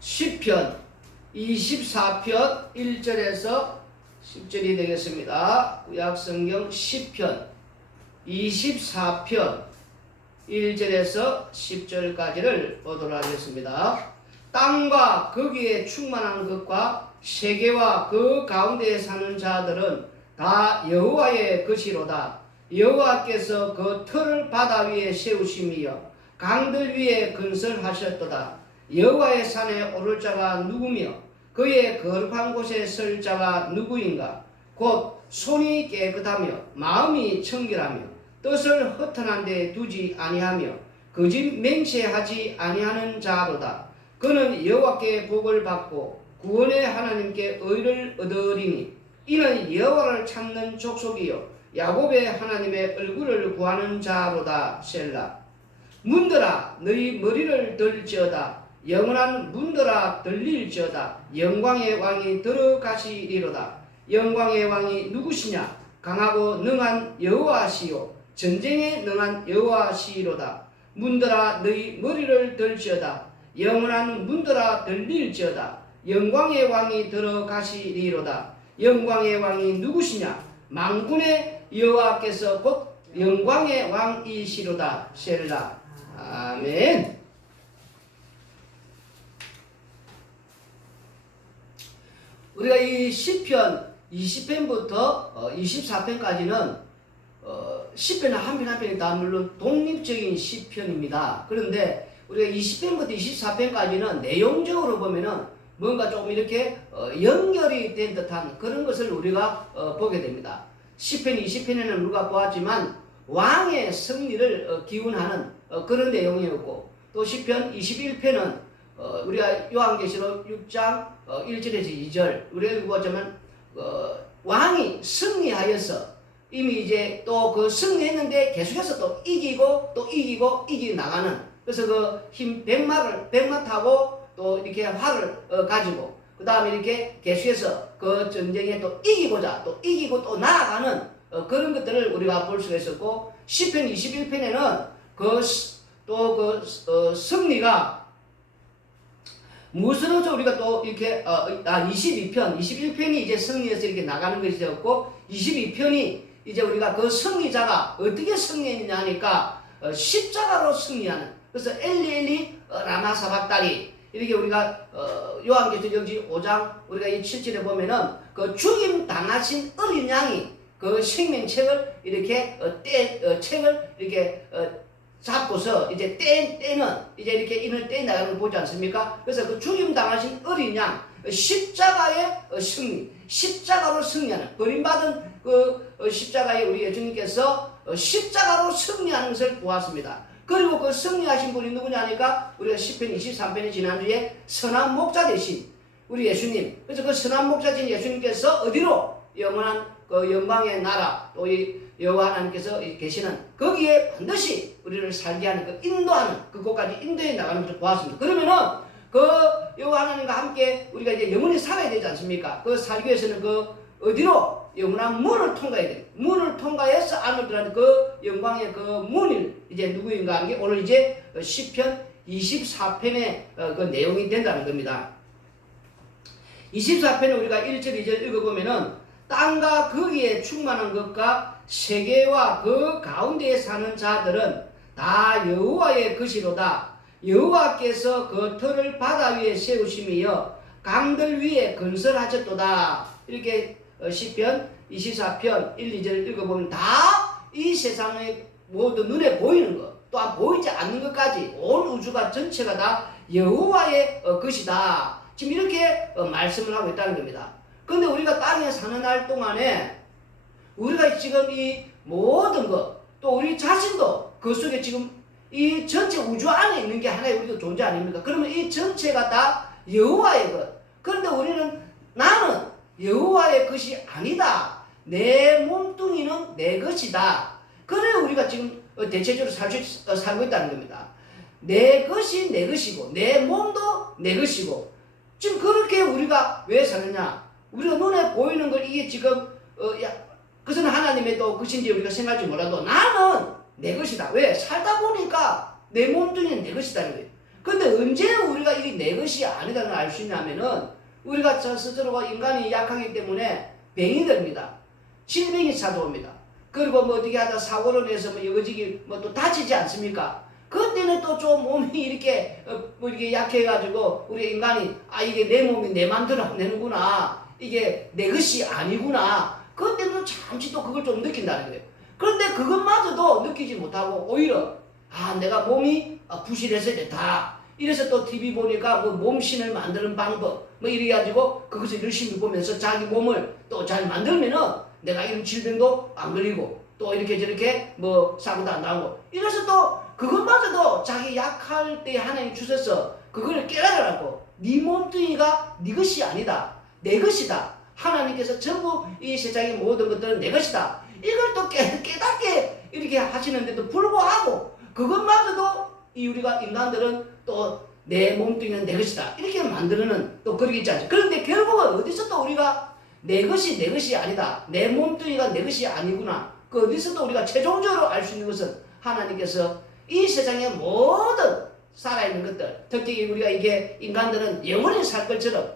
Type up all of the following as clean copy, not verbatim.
시편 24편 1절에서 10절이 되겠습니다. 구약성경 시편 24편 1절에서 10절까지를 보도록 하겠습니다. 땅과 거기에 충만한 것과 세계와 그 가운데에 사는 자들은 다 여호와의 것이로다. 여호와께서 그 터를 바다 위에 세우심이여 강들 위에 건설하셨도다. 여호와의 산에 오를 자가 누구며 그의 거룩한 곳에 설 자가 누구인가? 곧 손이 깨끗하며 마음이 청결하며 뜻을 허탄한 데 두지 아니하며 거짓 맹세하지 아니하는 자로다. 그는 여호와께 복을 받고 구원의 하나님께 의를 얻으리니 이는 여호와를 찾는 족속이요 야곱의 하나님의 얼굴을 구하는 자로다. 셀라. 문들아 너희 머리를 들지어다. 영원한 문들아 들릴지어다. 영광의 왕이 들어가시리로다. 영광의 왕이 누구시냐? 강하고 능한 여호와시요 전쟁에 능한 여호와시로다. 문들아 너희 머리를 들지어다. 영원한 문들아 들릴지어다. 영광의 왕이 들어가시리로다. 영광의 왕이 누구시냐? 만군의 여호와께서 곧 영광의 왕이시로다. 셀라. 아멘. 우리가 이 시편 20편부터 24편까지는 시편은 한 편 한 편이 다 물론 독립적인 시편입니다. 그런데 우리가 20편부터 24편까지는 내용적으로 보면은 뭔가 조금 이렇게 연결이 된 듯한 그런 것을 우리가 보게 됩니다. 시편 20편에는 우리가 보았지만 왕의 승리를 기원하는 그런 내용이었고, 또 시편 21편은 우리가 요한계시록 6장 1절에서 2절 우리가 읽어보자면 왕이 승리하여서 이미 이제 또 그 승리했는데 계속해서 또 이기고 또 이기고 나가는, 그래서 그 힘 백마 타고 또 이렇게 활을 가지고 그 다음에 이렇게 계속해서 그 전쟁에 또 이기고자 또 이기고 또 나아가는 그런 것들을 우리가 볼 수가 있었고, 시편 21편에는 승리가 무엇으로서 우리가 또 이렇게 21편이 이제 승리해서 이렇게 나가는 것이 되었고, 22편이 이제 우리가 그 승리자가 어떻게 승리했느냐 하니까 십자가로 승리하는, 그래서 엘리 라마 사박다리 이렇게 우리가 요한계시록 여기 5장 우리가 이 7절에 보면은 그 죽임 당하신 어린 양이 그 생명책을 이렇게 책을 이렇게 잡고서 이제 떼는 이제 이렇게 인을 떼 나가는 걸 보지 않습니까? 그래서 그 죽임 당하신 어린 양 십자가의 승리, 십자가로 승리하는, 버림받은 그 십자가에 우리 예수님께서 십자가로 승리하는 것을 보았습니다. 그리고 그 승리하신 분이 누구냐 하니까 우리가 시편 23편의 지난주에 선한 목자 되신 우리 예수님, 그래서 그 선한 목자 되신 예수님께서 어디로? 영원한 그 영광의 나라, 또 이 여호와 하나님께서 계시는 거기에 반드시 우리를 살게 하는 그 인도하는 그곳까지 인도해 나가는 것을 보았습니다. 그러면은 그 여호와 하나님과 함께 우리가 이제 영원히 살아야 되지 않습니까? 그 살기 위해서는 그 어디로? 영원한 문을 통과해야 돼. 문을 통과해서 안으로 들어가는 그 영광의 그 문이 이제 누구인가 하는 게 오늘 이제 시편 24편의 그 내용이 된다는 겁니다. 24편은 우리가 1절 2절 읽어보면은 땅과 거기에 충만한 것과 세계와 그 가운데에 사는 자들은 다 여호와의 것이로다. 여호와께서 그 터를 바다 위에 세우심이여 강들 위에 건설하셨도다. 이렇게 시편 24편 1, 2절 읽어보면 다 이 세상에 모두 눈에 보이는 것, 또한 보이지 않는 것까지 온 우주가 전체가 다 여호와의 것이다. 지금 이렇게 말씀을 하고 있다는 겁니다. 그런데 우리가 땅에 사는 날 동안에 우리가 지금 이 모든 것, 또 우리 자신도 그 속에 지금 이 전체 우주 안에 있는 게 하나의 우리도 존재 아닙니까? 그러면 이 전체가 다 여호와의 것. 그런데 우리는 나는 여호와의 것이 아니다. 내 몸뚱이는 내 것이다. 그래 우리가 지금 대체적으로 살고 있다는 겁니다. 내 것이 내 것이고 내 몸도 내 것이고, 지금 그렇게 우리가 왜 사느냐? 우리가 눈에 보이는 걸 이게 지금 그것은 하나님의 또 것인지 우리가 생각할지 몰라도 나는 내 것이다. 왜? 살다 보니까 내 몸뚱이는 내 것이다는 거예요. 그런데 언제 우리가 이게 내 것이 아니다는 걸 알 수 있냐면은 우리가 스스로가 인간이 약하기 때문에 병이 됩니다. 질병이 찾아옵니다. 그리고 뭐 어떻게 하다 사고로 내서 뭐 여기저기 뭐 또 다치지 않습니까? 그때는 또 좀 몸이 이렇게 뭐 이렇게 약해가지고 우리 인간이 이게 내 몸이 내 맘대로 안 되는구나, 이게 내 것이 아니구나, 그때는 잠시 또 그걸 좀 느낀다는 거예요. 그런데 그것마저도 느끼지 못하고 오히려 내가 몸이 부실해서 됐다, 이래서 또 TV 보니까 뭐 몸신을 만드는 방법 뭐 이래가지고 그것을 열심히 보면서 자기 몸을 또 잘 만들면은 내가 이런 질병도 안 걸리고 또 이렇게 저렇게 뭐 사고도 안 나고, 이래서 또 그것마저도 자기 약할 때 하나님 주셔서 그걸 깨달으라고, 네 몸뚱이가 네 것이 아니다, 내 것이다, 하나님께서 전부 이 세상의 모든 것들은 내 것이다, 이걸 또 깨닫게 이렇게 하시는데도 불구하고 그것마저도 이 우리가 인간들은 또 내 몸뚱이는 내 것이다 이렇게 만드는 또 그러기 있지 않죠. 그런데 결국은 어디서 또 우리가 내 것이 아니다, 내 몸뚱이가 내 것이 아니구나, 그 어디서 또 우리가 최종적으로 알 수 있는 것은 하나님께서 이 세상의 모든 살아있는 것들, 특히 우리가 이게 인간들은 영원히 살 것처럼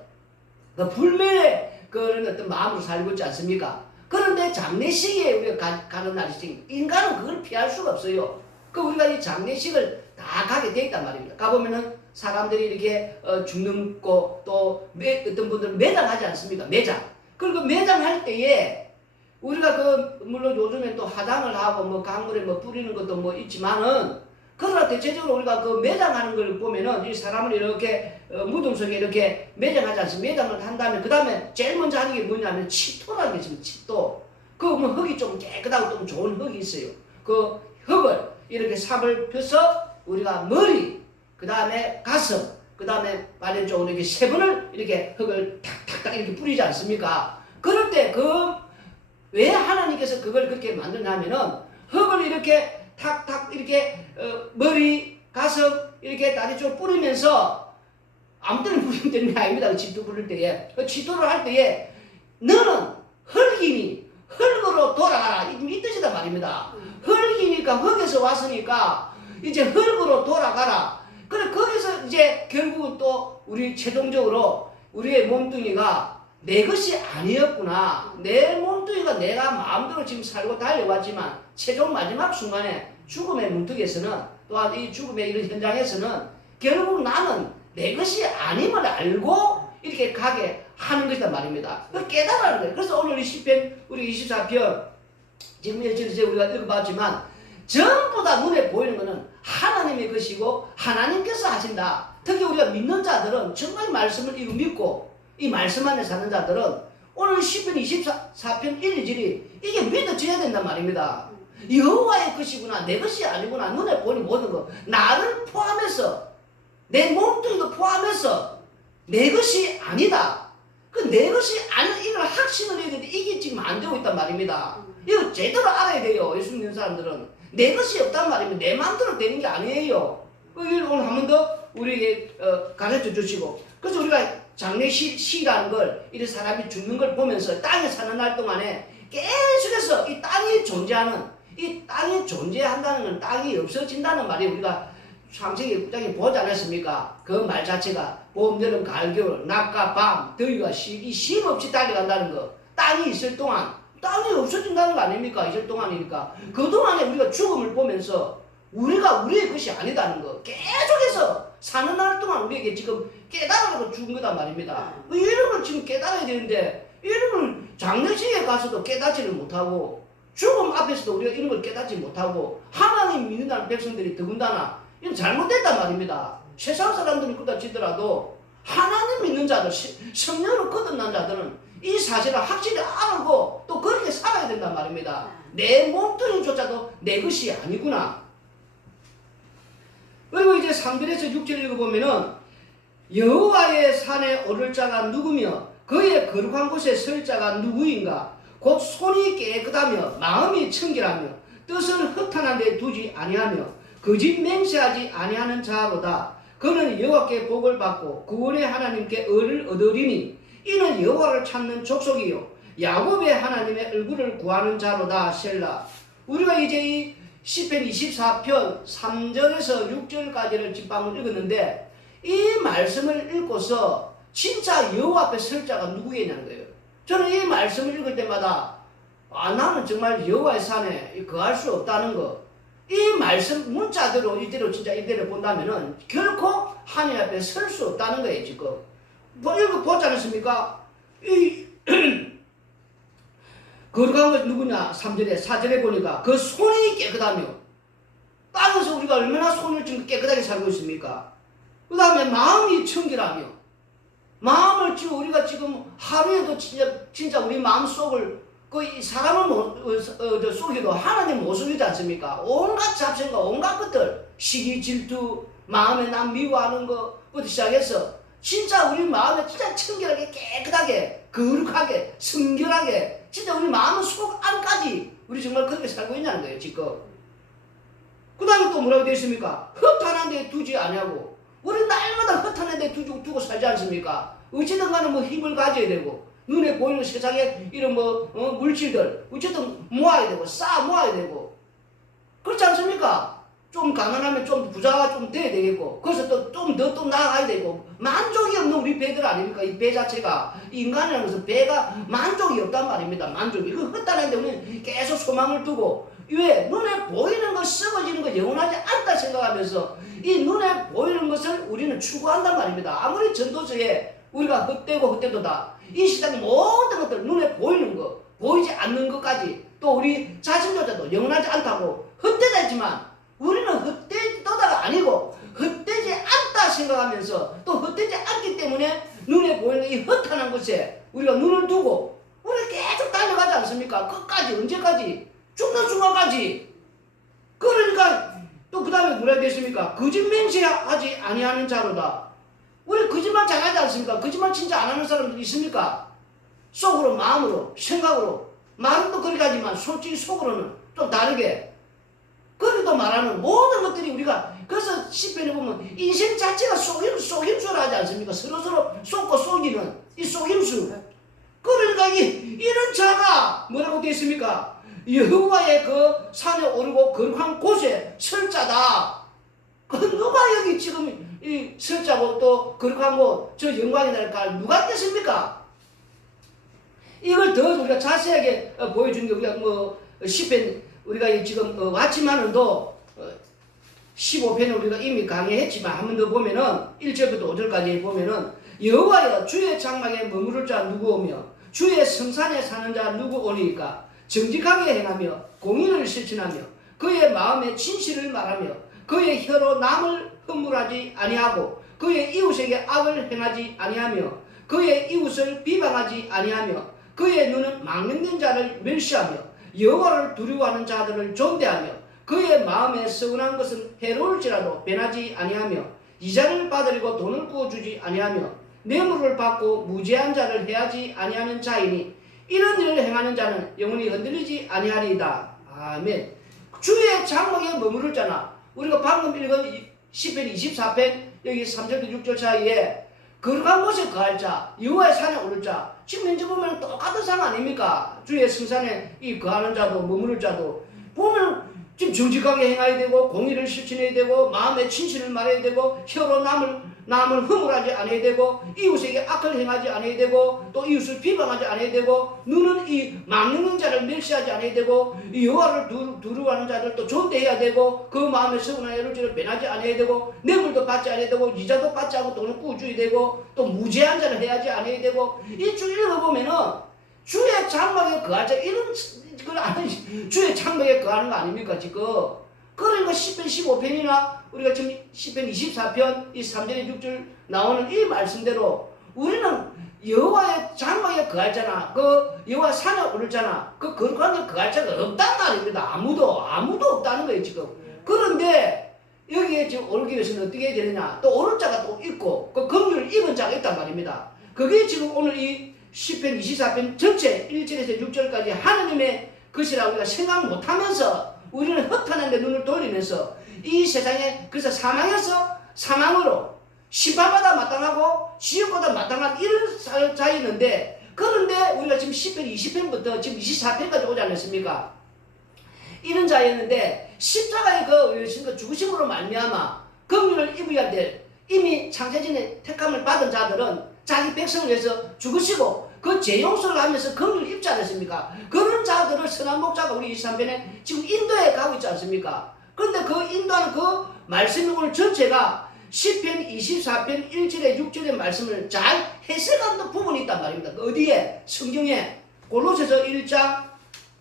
그 불멸의 그런 어떤 마음으로 살고 있지 않습니까? 그런데 장례식에 우리가 가는 날이 있으니 인간은 그걸 피할 수가 없어요. 그 우리가 이 장례식을 다 가게 돼 있단 말입니다. 가보면은 사람들이 이렇게 죽는 거, 또 어떤 분들은 매장하지 않습니까? 매장. 그리고 매장할 때에 우리가 물론 요즘에 또 화장을 하고 뭐 강물에 뭐 뿌리는 것도 뭐 있지만은, 그러나 대체적으로 우리가 그 매장하는 걸 보면은 이 사람을 이렇게 무덤 속에 이렇게 매장하지 않습니까? 매장을 한 다음에 그 다음에 제일 먼저 하는 게 뭐냐면 치토라는 게 있습니다. 치토. 그 뭐 흙이 좀 깨끗하고 좀 좋은 흙이 있어요. 그 흙을 이렇게 삽을 펴서 우리가 머리, 그 다음에 가슴, 그 다음에 발의 쪽으로 이렇게 세 번을 이렇게 흙을 탁탁탁 이렇게 뿌리지 않습니까? 그럴 때 왜 하나님께서 그걸 그렇게 만드냐면은 흙을 이렇게 탁탁 이렇게 머리, 가슴 이렇게 다리 쪽 뿌리면서 아무 때나 뿌리면 되는 게 아닙니다. 집도 뿌릴 때에, 집도를 할 때에 너는 흙이니 흙으로 돌아가라 이 뜻이다 말입니다. 흙이니까 흙에서 왔으니까 이제 흙으로 돌아가라. 그래 거기서 이제 결국은 또 우리 최종적으로 우리의 몸뚱이가 내 것이 아니었구나, 내 몸뚱이가 내가 마음대로 지금 살고 달려왔지만 최종 마지막 순간에 죽음의 문턱에서는, 또한 이 죽음의 이런 현장에서는 결국 나는 내 것이 아님을 알고 이렇게 가게 하는 것이란 말입니다. 그 깨달아는 거예요. 그래서 오늘 이 시편 우리 24편 지금 이제 우리가 읽어봤지만 전부 다 눈에 보이는 것은 하나님의 것이고 하나님께서 하신다. 특히 우리가 믿는 자들은 정말 말씀을 이거 믿고 이 말씀 안에 사는 자들은 오늘 시편 24편 1, 2절이 이게 믿어져야 된단 말입니다. 여호와의 것이구나, 내 것이 아니구나, 눈에 보이는 모든 것, 나를 포함해서 내 몸뚱이도 포함해서 내 것이 아니다. 그 내 것이 아닌 이걸 확신을 해야 되는데 이게 지금 안 되고 있단 말입니다. 이거 제대로 알아야 돼요. 예수 믿는 사람들은 내 것이 없단 말입니다. 내 마음대로 되는 게 아니에요. 오늘 한 번 더 우리에게 가르쳐 주시고, 그래서 우리가 장례식이라는 걸, 이런 사람이 죽는 걸 보면서 땅에 사는 날 동안에 계속해서 이 땅이 존재하는, 이 땅이 존재한다는 건 땅이 없어진다는 말이 우리가 창세기 9장에 보지 않았습니까? 그 말 자체가 봄, 여름, 가을, 겨울, 낮과 밤, 더위와 이 쉼 없이 달려간다는 거. 땅이 있을 동안 땅이 없어진다는 거 아닙니까? 있을 동안이니까. 그동안에 우리가 죽음을 보면서 우리가 우리의 것이 아니다는 거 계속해서 사는 날 동안 우리에게 지금 깨달아서 죽은 거단 말입니다. 이런 걸 지금 깨달아야 되는데 이런 걸 장례식에 가서도 깨닫지를 못하고, 죽음 앞에서도 우리가 이런 걸 깨닫지 못하고, 하나님 믿는다는 백성들이 더군다나 이건 잘못됐단 말입니다. 세상 사람들이 그렇다 치더라도 하나님 믿는 자들, 성령으로 거듭난 자들은 이 사실을 확실히 알고 또 그렇게 살아야 된단 말입니다. 내 몸뚱이조차도 내 것이 아니구나. 그리고 이제 3절에서 6절 읽어보면은 여호와의 산에 오를 자가 누구며 그의 거룩한 곳에 설 자가 누구인가? 곧 손이 깨끗하며 마음이 청결하며 뜻을 허탄한 데 두지 아니하며 거짓 맹세하지 아니하는 자로다. 그는 여호와께 복을 받고 구원의 하나님께 의를 얻으리니 이는 여호와를 찾는 족속이요 야곱의 하나님의 얼굴을 구하는 자로다. 셀라. 우리가 이제 이 시편 24편 3절에서 6절까지를 지금 방금 읽었는데 이 말씀을 읽고서 진짜 여호와 앞에 설 자가 누구겠냐는 거예요. 저는 이 말씀을 읽을 때마다 나는 정말 여호와의 산에 거할 수 없다는 거. 이 말씀 문자대로 이대로 본다면은 결코 하나님 앞에 설 수 없다는 거예요. 지금 이거 보지 않습니까? 이 거룩한 것이 누구냐? 3절에 4절에 보니까 그 손이 깨끗하며, 땅에서 우리가 얼마나 손을 지금 깨끗하게 살고 있습니까? 그 다음에 마음이 청결하며, 마음을 지금 우리가 지금 하루에도 진짜 우리 마음 속을 그 사람을 속여도 하나님 못 속이지 않습니까? 온갖 잡생과 온갖 것들, 시기, 질투, 마음에 남 미워하는 것부터 시작해서 진짜 우리 마음에 진짜 청결하게 깨끗하게 거룩하게 성결하게 진짜 우리 마음 속 안까지 우리 정말 그렇게 살고 있냐는 거예요 지금. 그 다음에 또 뭐라고 되어 있습니까? 헛하는 데 두지 아니하고, 우리 날마다 헛하는 데 두고 살지 않습니까? 어찌든 간에 뭐 힘을 가져야 되고, 눈에 보이는 세상에 이런 물질들 어쨌든 모아야 되고 쌓아 모아야 되고, 그렇지 않습니까? 좀 가난하면 좀 부자가 좀 돼야 되겠고, 그래서 또 좀 더 또 나아가야 되고, 만족이 없는 우리 배들 아닙니까? 이 배 자체가, 인간이라는 것은 배가 만족이 없단 말입니다. 만족이. 그 헛다는데 우리는 계속 소망을 두고, 왜? 눈에 보이는 것, 썩어지는 것, 영원하지 않다 생각하면서 이 눈에 보이는 것을 우리는 추구한단 말입니다. 아무리 전도서에 우리가 헛되도다, 이 세상 모든 것들, 눈에 보이는 것, 보이지 않는 것까지, 또 우리 자신조차도 영원하지 않다고 헛되다 했지만, 우리는 헛되다가 아니고 헛되지 않다 생각하면서, 또 헛되지 않기 때문에 눈에 보이는 이 헛한한 것에 우리가 눈을 두고 우리 계속 달려가지 않습니까? 끝까지, 언제까지? 죽는 순간까지. 그러니까 또 그 다음에 뭐라 되십니까? 거짓 맹세하지 아니하는 자로다. 우리 거짓말 잘하지 않습니까? 거짓말 진짜 안 하는 사람들 있습니까? 속으로, 마음으로, 생각으로 말은 또 그렇게 하지만 솔직히 속으로는 좀 다르게 그래도 말하는 모든 것들이, 우리가 그래서 시편에 보면 인생 자체가 속임수라 하지 않습니까? 서로서로 속고 속이는 이 속임수. 그러니까 이런 자가 뭐라고 되어 있습니까? 여호와의 그 산에 오르고 거룩한 곳에 설 자다. 그 누가 여기 지금 이 설 자고 또 거룩한 곳, 저 영광이 날까 누가 있겠습니까? 이걸 더 우리가 자세하게 보여주는 게, 우리가 시편 우리가 지금 왔지만은도 15편을 우리가 이미 강의했지만 한 번 더 보면은 1절부터 5절까지 보면은, 여호와여 주의 장막에 머무를 자 누구 오며 주의 성산에 사는 자 누구 오니까? 정직하게 행하며 공의를 실천하며 그의 마음에 진실을 말하며 그의 혀로 남을 허물하지 아니하고 그의 이웃에게 악을 행하지 아니하며 그의 이웃을 비방하지 아니하며 그의 눈은 망령된 자를 멸시하며 여호와를 두려워하는 자들을 존대하며 그의 마음에 서운한 것은 해로울지라도 변하지 아니하며 이자를 받으려고 돈을 구워주지 아니하며 뇌물을 받고 무죄한 자를 해하지 아니하는 자이니 이런 일을 행하는 자는 영원히 흔들리지 아니하리이다. 아멘. 주의 장막에 머무를 자나, 우리가 방금 읽은 시편 24편 여기 3절부터 6절 사이에 거룩한 곳에 거할 자, 여호와의 산에 오를 자, 지금 현재 보면 똑같은 상황 아닙니까? 주의 성산에 이 거하는 자도 머무를 자도 보면 지금 정직하게 행해야 되고 공의를 실천해야 되고 마음에 진실을 말해야 되고 혀로 남을 허물하지 않아야 되고 이웃에게 악을 행하지 않아야 되고 또 이웃을 비방하지 않아야 되고 눈은 이 망령는 자를 멸시하지 않아야 되고 이 여호와를 두려워하는 자들도 존대해야 되고 그 마음에 서운한 애로지를 변하지 않아야 되고 뇌물도 받지 않아야 되고 이자도 받지 않고 돈을 꾸줘야 되고 또 무죄한 자를 해하지 않아야 되고 이 쭉 읽어보면은 주의 장막에 거할 자, 이런 그걸 아니 주의 장막에 거하는 거 아닙니까 지금? 그러니까 10편 15편이나 우리가 지금 10편 24편 이 3절에 6절 나오는 이 말씀대로 우리는 여호와의 장막에 거할 자나 그 여호와 산에 오를 자나 그 거룩한 데 거할 자가 없단 말입니다. 아무도 없다는 거예요 지금. 그런데 여기에 지금 오르기 위해서는 어떻게 해야 되느냐, 또 오를 자가 또 있고 그 긍휼을 입은 자가 있단 말입니다. 그게 지금 오늘 이 10편 24편 전체 1절에서 6절까지 하느님의 것이라 우리가 생각 못하면서 우리는 헛하는 데 눈을 돌리면서 이 세상에 그래서 사망에서 사망으로 심판보다 마땅하고 지옥보다 마땅한 이런 자였는데, 그런데 우리가 지금 10편 20편부터 지금 24편까지 오지 않았습니까? 이런 자였는데 십자가의 그 죽으심으로 말미암아 긍휼을 입어야 될 이미 창세전에 택함을 받은 자들은 자기 백성을 위해서 죽으시고 그 재용서를 하면서 긍휼을 입지 않았습니까? 그런 자들을 선한 목자가 우리 23편에 지금 인도에 가고 있지 않습니까? 그런데 그 인도하는 그 말씀이 오늘 전체가 시편 24편 1절에 6절의 말씀을 잘 해석하는 부분이 있단 말입니다. 어디에? 성경에 골로새서 1장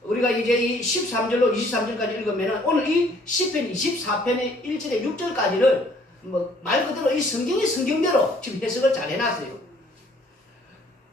우리가 이제 이 13절로 23절까지 읽으면 오늘 이 시편 24편의 1절에 6절까지를 뭐 말 그대로 이 성경이 성경대로 지금 해석을 잘 해놨어요.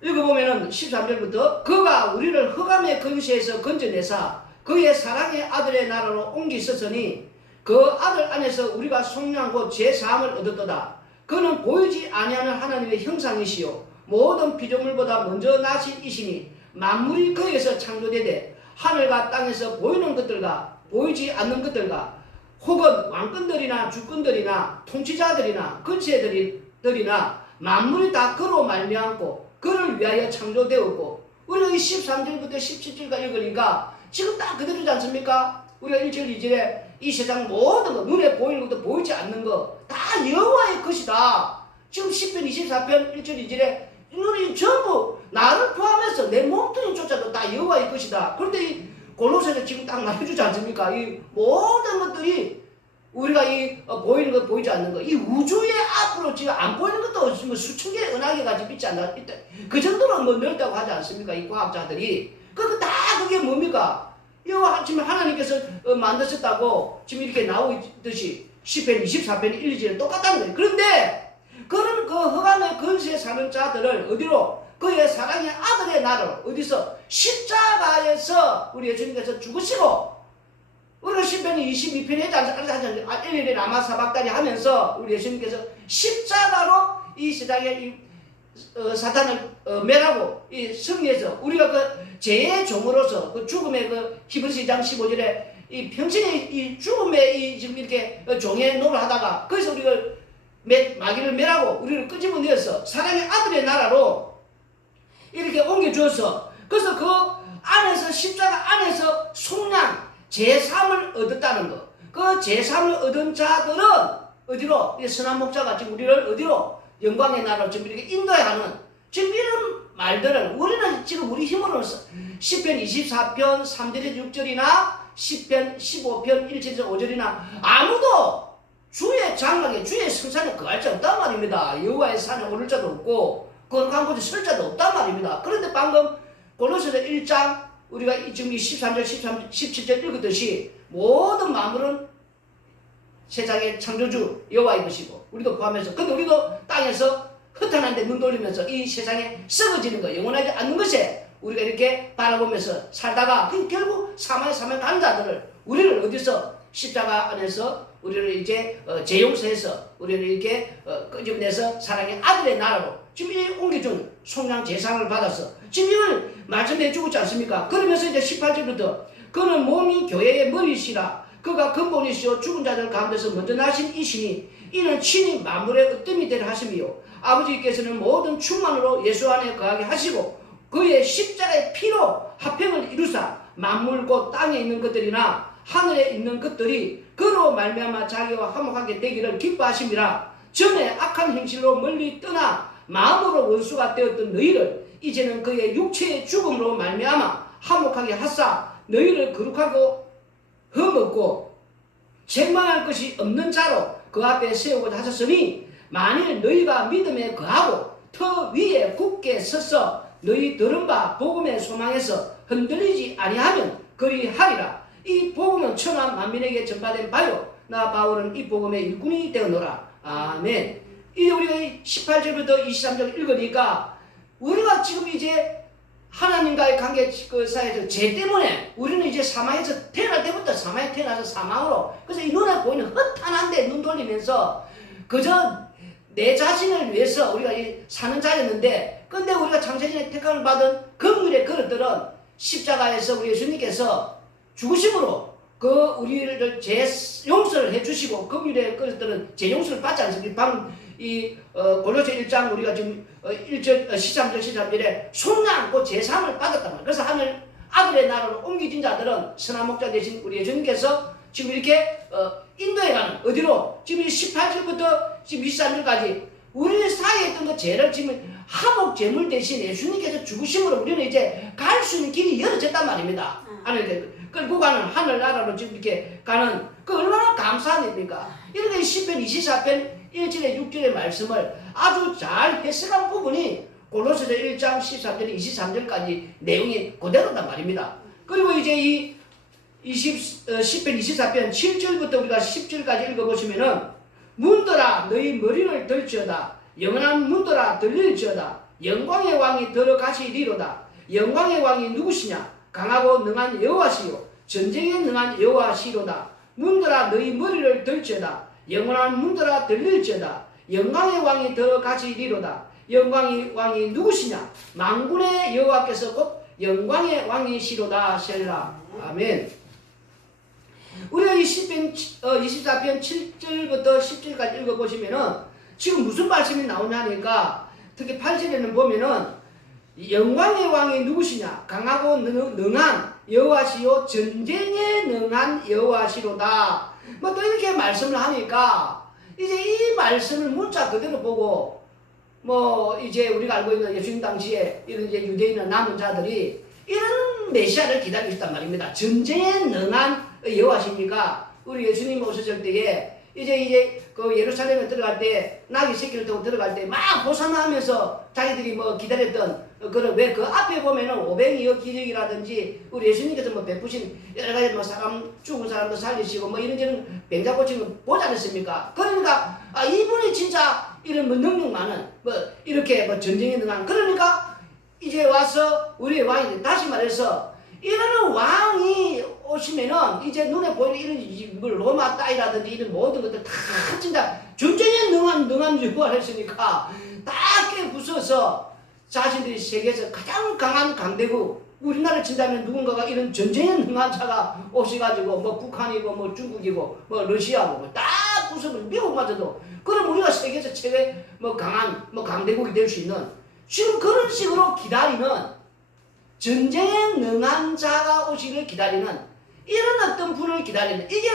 읽어보면은 13절부터 그가 우리를 흑암의 근시에서 건져내사 그의 사랑의 아들의 나라로 옮기셨으니 그 아들 안에서 우리가 속량 곧 제사함을 얻었도다. 그는 보이지 아니하는 하나님의 형상이시요 모든 피조물보다 먼저 나신 이시니 만물이 그에서 창조되되 하늘과 땅에서 보이는 것들과 보이지 않는 것들과 혹은 왕권들이나 주권들이나 통치자들이나 근세들이나 만물이 다 그로 말미암고 그를 위하여 창조되었고 우리가 이 13절부터 17절까지 읽으니까 지금 딱 그대로지 않습니까? 우리가 1절 2절에 이 세상 모든 것 눈에 보이는 것도 보이지 않는 것 다 여호와의 것이다. 지금 10편 24편 1절 2절에 이들이 전부 나를 포함해서 내 몸뚱이조차도 다 여호와의 것이다. 그런데 이 골로새는 지금 딱 말해주지 않습니까? 이 모든 것들이 우리가 이 보이는 것 보이지 않는 것 이 우주의 앞으로 지금 안 보이는 것도 뭐 수천 개의 은하계가 지금 있지 않나 그 정도로 뭐 넓다고 하지 않습니까? 이 과학자들이 다 그게 뭡니까? 여호와 지금 하나님께서 만드셨다고 지금 이렇게 나오고 있듯이 시편 24편 1, 2절은 똑같다는 거예요. 그런데 그런 그 흑암의 근세에 사는 자들을 어디로? 그의 사랑의 아들의 나라로 어디서? 십자가에서 우리 예수님께서 죽으시고 우리가 시편 22편에 엘리의 라마 사박다리 하면서 우리 예수님께서 십자가로 이 세상에 이 사탄을 멸하고 이 승리해서 우리가 그 죄의 종으로서 그 죽음의 그 히브리서 2장 15절에 이 평생의 이 죽음의 이 지금 이렇게 종의 노를 하다가 거기서 우리가 마귀를 멸하고 우리를 끄집어내어서 사랑의 아들의 나라로 이렇게 옮겨주어서 그래서 그 안에서 십자가 안에서 속량 제3을 얻었다는 것. 그 제3을 얻은 자들은 어디로? 선한 목자가 지금 우리를 어디로? 영광의 나라로 지금 이렇게 인도하는 지금 이런 말들을 우리는 지금 우리 힘으로는 10편 24편 3절에서 6절이나 10편 15편 1절에서 5절이나 아무도 주의 장막에 주의 성산에 거할 자 없단 말입니다. 여호와의 산에 오를 자도 없고 거룩한 곳에 설 자도 없단 말입니다. 그런데 방금 골로새서 1장 우리가 지금 13절 17절 읽었듯이 모든 만물은 세상의 창조주 여호와의 것이고 우리도 포함해서 근데 우리도 땅에서 흩어난데 눈 돌리면서 이 세상에 썩어지는 것 영원하지 않는 것에 우리가 이렇게 바라보면서 살다가 결국 사망에 가는 자들을 우리를 어디서 십자가 안에서 우리를 이제 재용서해서 우리를 이렇게 끄집어내서 사랑의 아들의 나라로 지금 이 옮겨준 속량 제상을 받아서 지금 이걸 말씀해 주고 있지 않습니까? 그러면서 이제 18절부터 그는 몸이 교회의 머리시라 그가 근본이시오 죽은 자들 가운데서 먼저 나신 이시니 이는 친히 만물의 으뜸이 되려 하심이요 아버지께서는 모든 충만으로 예수 안에 거하게 하시고 그의 십자가의 피로 화평을 이루사 만물 곧 땅에 있는 것들이나 하늘에 있는 것들이 그로 말미암아 자기와 화목하게 되기를 기뻐하심이라 전에 악한 행실로 멀리 떠나 마음으로 원수가 되었던 너희를 이제는 그의 육체의 죽음으로 말미암아 화목하게 하사 너희를 거룩하고 흠없고 책망할 것이 없는 자로 그 앞에 세우고자 하셨으니 만일 너희가 믿음에 거하고 터 위에 굳게 서서 너희 들은 바 복음의 소망에서 흔들리지 아니하면 그리하리라. 이 복음은 천하 만민에게 전파된 바요 나 바울은 이 복음의 일꾼이 되어노라. 아멘. 이제 우리가 18절부터 23절 읽으니까 우리가 지금 이제 하나님과의 관계 그 사이에서 죄 때문에 우리는 이제 사망에서 태어날 때부터 사망에 태어나서 사망으로 그래서 이 눈에 보이는 헛한한데 눈 돌리면서 그저 내 자신을 위해서 우리가 사는 자였는데 근데 우리가 창세전에 택함을 받은 긍휼의 그릇들은 십자가에서 우리 예수님께서 죽으심으로 그 우리를 제 용서를 해주시고 긍휼의 그릇들은 제 용서를 받지 않습니까? 방금 이 골로새 1장 우리가 지금 1절 13절 13절에 속량고 제삼을 받았단 말이에요. 그래서 하늘 아들의 나라로 옮겨진 자들은 선한 목자 되신 우리 예수님께서 지금 이렇게 인도해 가는 어디로 지금 18절부터 지금 23절까지 우리 사이에 있던 그 죄를 지금 화목 제물 대신 예수님께서 죽으심으로 우리는 이제 갈 수 있는 길이 열어졌단 말입니다. 안에 끌고 가는 하늘나라로 지금 이렇게 가는 그 얼마나 감사한 일입니까? 이렇게 시편 24편 1절에 6절의 말씀을 아주 잘 해석한 부분이 골로새서 1장 13절에 23절까지 내용이 그대로단 말입니다. 그리고 이제 이 시편 24편 7절부터 우리가 10절까지 읽어보시면은 문들아 너희 머리를 들지어다 영원한 문들아 들릴지어다 영광의 왕이 들어가시리로다. 영광의 왕이 누구시냐? 강하고 능한 여호와시요 전쟁에 능한 여호와시로다. 문들아 너희 머리를 들지어다 영원한 문들아 들릴지어다 영광의 왕이 들어가시리로다. 영광의 왕이 누구시냐? 만군의 여호와께서 곧 영광의 왕이시로다. 셀라. 아멘. 우리가 이 시편 24편 7절부터 10절까지 읽어보시면은 지금 무슨 말씀이 나오냐니까 특히 8절에는 보면은 영광의 왕이 누구시냐? 강하고 능한 여호와시요 전쟁에 능한 여호와시로다. 뭐 또 이렇게 말씀을 하니까 이제 이 말씀을 문자 그대로 보고 뭐 이제 우리가 알고 있는 예수님 당시에 이런 이제 유대인의 남은 자들이 이런 메시아를 기다리고 있단 말입니다. 전쟁에 능한 여호와시니까 우리 예수님 오셨을 때에 이제 그 예루살렘에 들어갈 때 나귀 새끼를 타고 들어갈 때 막 호산나 하면서 자기들이 뭐 기다렸던 그런 왜 그 앞에 보면은 오병이어 기적이라든지 우리 예수님께서 뭐 베푸신 여러 가지 뭐 사람 죽은 사람도 살리시고 뭐 이런저런 병자 고치는 거 보지 않았습니까? 그러니까 이분이 진짜 이런 뭐 능력 많은 뭐 이렇게 뭐 전쟁에 능한 그러니까 이제 와서 우리의 왕이 다시 말해서 이런 왕이 오시면은 이제 눈에 보이는 이런 로마 땅이라든지 이런 모든 것들 다 진짜 전쟁에 능한 여호와를 했으니까 다 깨부숴서 자신들이 세계에서 가장 강한 강대국 우리나라를 친다면 누군가가 이런 전쟁에 능한 자가 오셔가지고 뭐 북한이고 뭐 중국이고 뭐 러시아고 뭐 다 부숴버리고 미국마저도 그럼 우리가 세계에서 최대 뭐 강한 뭐 강대국이 될 수 있는 지금 그런 식으로 기다리는 전쟁에 능한 자가 오시기를 기다리는 이런 어떤 분을 기다리는 이게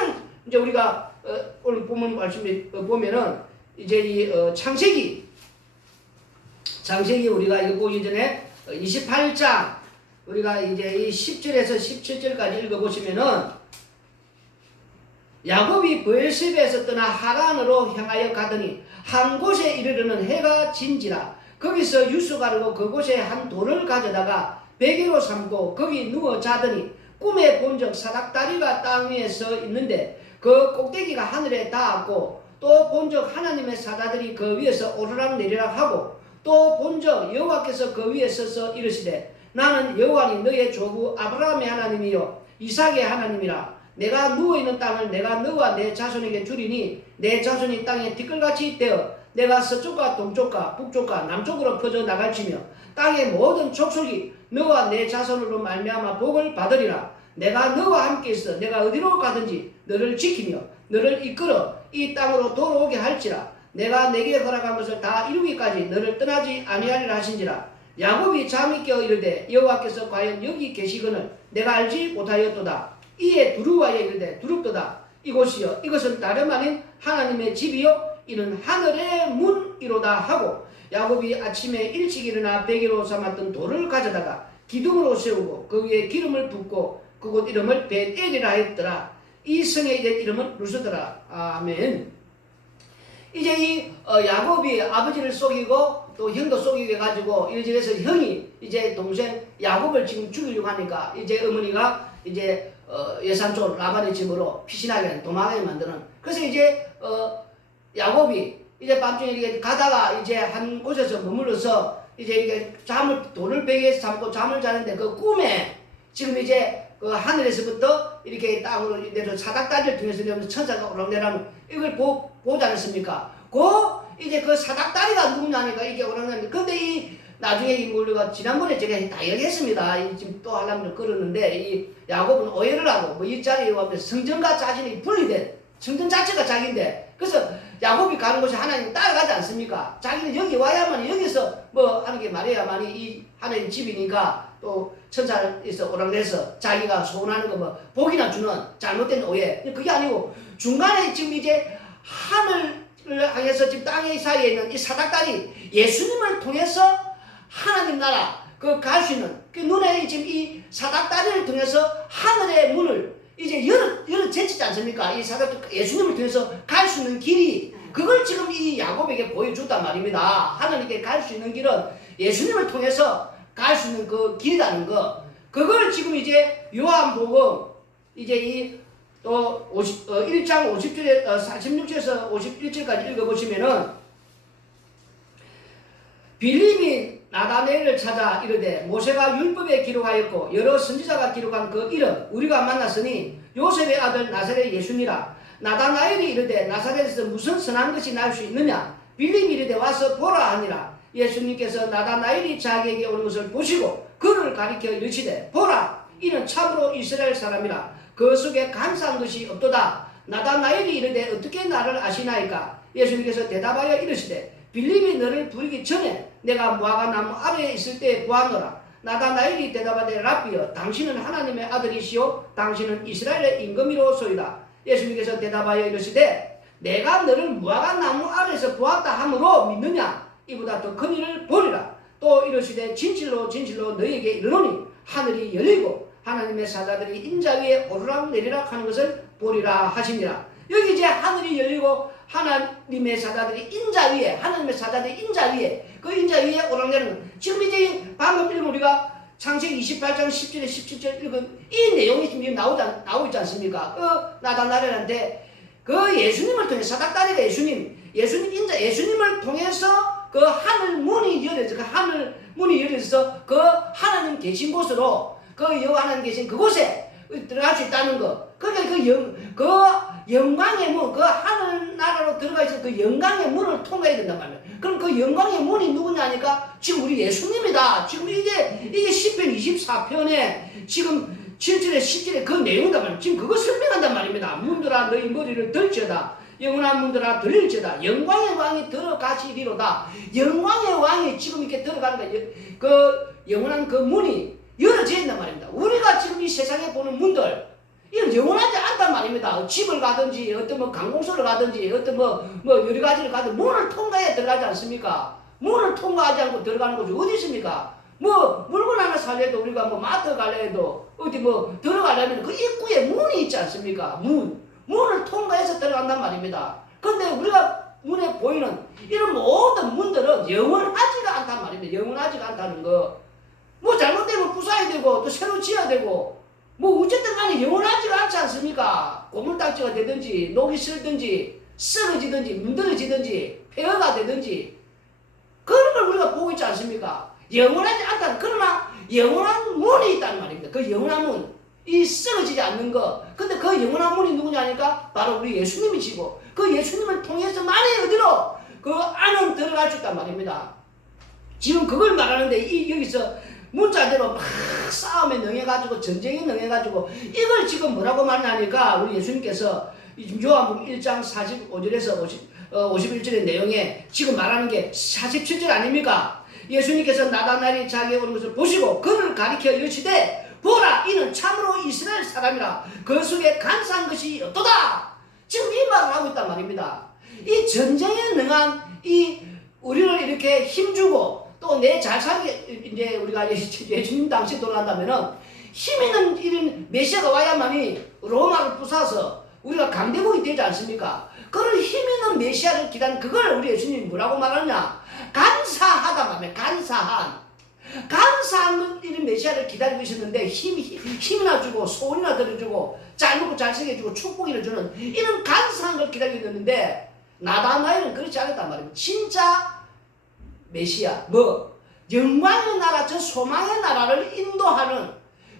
이제 우리가 오늘 본문 말씀에 보면은 이제 이 창세기 우리가 이거 보기 전에 28장 우리가 이제 이 10절에서 17절까지 읽어보시면은 야곱이 브엘세바에서 떠나 하란으로 향하여 가더니 한 곳에 이르르는 해가 진지라 거기서 유수가르고 그곳에 한 돌을 가져다가 베개로 삼고 거기 누워 자더니 꿈에 본적 사닥다리가 땅 위에 서 있는데 그 꼭대기가 하늘에 닿았고 또 본적 하나님의 사자들이 그 위에서 오르락 내리락 하고 또 본적 여호와께서 그 위에 서서 이르시되 나는 여호와니 너의 조부 아브라함의 하나님이요 이삭의 하나님이라 내가 누워있는 땅을 내가 너와 내 자손에게 주리니 내 자손이 땅에 티끌같이 되어 내가 서쪽과 동쪽과 북쪽과 남쪽으로 퍼져 나갈지며 땅의 모든 족속이 너와 내 자손으로 말미암아 복을 받으리라. 내가 너와 함께 있어 내가 어디로 가든지 너를 지키며 너를 이끌어 이 땅으로 돌아오게 할지라. 내가 내게 허락한 것을 다 이루기까지 너를 떠나지 아니하리라 하신지라. 야곱이 잠이 깨어 이르되 여호와께서 과연 여기 계시거늘 내가 알지 못하였도다. 이에 두루와에 이르되 두렵도다. 이곳이여 이것은 다름 아닌 하나님의 집이요 이는 하늘의 문이로다 하고 야곱이 아침에 일찍 일어나 베개로 삼았던 돌을 가져다가 기둥으로 세우고 그 위에 기름을 붓고 그곳 이름을 벳엘이라 했더라. 이 성의 이름은 루스더라. 아멘. 이제 이 야곱이 아버지를 속이고 또 형도 속이게 해가지고 이 집에서 형이 이제 동생 야곱을 지금 죽이려고 하니까 이제 어머니가 이제 예산촌 라반의 집으로 피신하게 도망하게 만드는. 그래서 이제 야곱이 이제 밤중에 이렇게 가다가 이제 한 곳에서 머물러서 이제 이렇게 돌을 베개에 삼고 잠을 자는데 그 꿈에 지금 이제 그 하늘에서부터 이렇게 땅으로 내려 사닥다리를 통해서 내려오면서 천사가 오락내리는 이걸 보지 않았습니까? 이제 그 사닥다리가 누구냐니까 이게 오락내리는데 근데 이 나중에 이 물류가 지난번에 제가 다 얘기했습니다. 지금 또 하려면 그러는데 이 야곱은 오해를 하고 뭐 이 자리에 와서 성전과 자신이 분리된 성전 자체가 자기인데 그래서 야곱이 가는 곳이 하나님 따라가지 않습니까? 자기는 여기 와야만 여기서 뭐 하는 게 말해야만이 이 하나님 집이니까 또 천사에서 오락내서 자기가 소원하는 거 뭐 복이나 주는 잘못된 오해. 그게 아니고 중간에 지금 이제 향해서 지금 땅의 사이에 있는 이 사닥다리 예수님을 통해서 하나님 나라 그 갈 수 있는 그 눈에 지금 이 사닥다리를 통해서 하늘의 문을 이제 열어 제치지 않습니까? 이 사닥다리 예수님을 통해서 갈 수 있는 길이 그걸 지금 이 야곱에게 보여줬단 말입니다. 하나님께 갈 수 있는 길은 예수님을 통해서 갈 수 있는 그 길이라는 거. 그걸 지금 이제 요한복음 이제 이 1장 50절에 46절에서 51절까지 읽어보시면은 빌립이 나다나엘을 찾아 이르되 모세가 율법에 기록하였고 여러 선지자가 기록한 그 이름 우리가 만났으니 요셉의 아들 나사렛 예수니라. 나다나엘이 이르되 나사렛에서 무슨 선한 것이 날 수 있느냐. 빌립이 이르되 와서 보라 하니라. 예수님께서 나다나엘이 자기에게 오는 것을 보시고 그를 가리켜 이르시되 보라 이는 참으로 이스라엘 사람이라. 그 속에 간사한 것이 없도다. 나다나엘이 이르되 어떻게 나를 아시나이까. 예수님께서 대답하여 이르시되 빌립이 너를 부르기 전에 내가 무화과 나무 아래에 있을 때 보았노라. 나다나엘이 대답하되 라비여 당신은 하나님의 아들이시오 당신은 이스라엘의 임금이로소이다. 예수님께서 대답하여 이르시되 내가 너를 무화과 나무 아래에서 보았다 함으로 믿느냐. 이보다 더 큰 일을 보리라. 또 이르시되 진실로 진실로 너희에게 이르노니 하늘이 열리고 하나님의 사자들이 인자 위에 오르락 내리락 하는 것을 보리라 하시니라. 여기 이제 하늘이 열리고 하나님의 사자들이 인자 위에 하나님의 사자들이 인자 위에 그 인자 위에 오르락내리는 지금 이제 방금 읽은 우리가 창세기 28장 10절에 17절 읽은 이 내용이 지금 나오지 않습니까? 그 나다나엘한테 그 예수님을 통해 사닥다리가 예수님 인자 예수님을 통해서 그 하늘 문이 열려서 그 하늘 문이 열려서 그 하나님 계신 곳으로 그 여호와 하나님 계신 그곳에 들어갈 수 있다는 거. 그러니까 그 영광의 문, 그 하늘 나라로 들어가 있는 그 영광의 문을 통과해야 된단 말이에요. 그럼 그 영광의 문이 누구냐니까 지금 우리 예수님이다. 지금 이게 시편 24편에 지금 7절에 10절에 그 내용이단 말이에요. 지금 그거 설명한단 말입니다. 문들아 너희 머리를 들지어다. 영원한 문들아 들릴지어다. 영광의 왕이 들어가시리로다. 영광의 왕이 지금 이렇게 들어가는 거예요. 그 영원한 그 문이 열어져 있단 말입니다. 우리가 지금 이 세상에 보는 문들 이건 영원하지 않단 말입니다. 집을 가든지 어떤 뭐 관공서를 가든지 어떤 뭐 여러 가지를 가든 문을 통과해 들어가지 않습니까? 문을 통과하지 않고 들어가는 곳이 어디 있습니까? 뭐 물건 하나 사려도 우리가 뭐 마트 가려 해도 어디 뭐 들어가려면 그 입구에 문이 있지 않습니까? 문을 통과해서 들어간단 말입니다. 그런데 우리가 눈에 보이는 이런 모든 문들은 영원하지가 않단 말입니다. 영원하지가 않다는 거. 뭐 잘못되면 부숴야 되고 또 새로 지어야 되고 뭐 어쨌든 간에 영원하지가 않지 않습니까? 고물딱지가 되든지 녹이 슬든지 썩어지든지 문드러지든지 폐허가 되든지 그런 걸 우리가 보고 있지 않습니까? 영원하지 않다. 그러나 영원한 문이 있다는 말입니다. 그 영원한 문, 이 썩어지지 않는 거. 근데 그 영원한 문이 누구냐니까 바로 우리 예수님이시고 그 예수님을 통해서만이 어디로 그 안은 들어갈 수 있단 말입니다. 지금 그걸 말하는데 여기서 문자대로 막 싸움에 능해가지고 전쟁에 능해가지고 이걸 지금 뭐라고 말하니까 우리 예수님께서 요한복음 1장 45절에서 51절의 내용에 지금 말하는 게 47절 아닙니까? 예수님께서 나다나엘이 자기의 오는 것을 보시고 그를 가리켜 이르시되 보라 이는 참으로 이스라엘 사람이라 그 속에 간사한 것이 없도다. 지금 이 말을 하고 있단 말입니다. 이 전쟁에 능한 이 우리를 이렇게 힘주고 또 내 잘 살게 이제 우리가 예수님 당시 돌아간다면은 힘 있는 이런 메시아가 와야만이 로마를 부숴서 우리가 강대국이 되지 않습니까? 그런 힘 있는 메시아를 기다리는 그걸 우리 예수님이 뭐라고 말하냐? 간사하다 말이에요. 간사한 이런 메시아를 기다리고 있었는데 힘이나 주고 소원이나 들어주고 잘 먹고 잘 쓰게 해주고 축복이나 주는 이런 간사한 걸 기다리고 있는데 나다나엘은 그렇지 않았단 말이에요. 진짜 메시아, 영광의 나라, 저 소망의 나라를 인도하는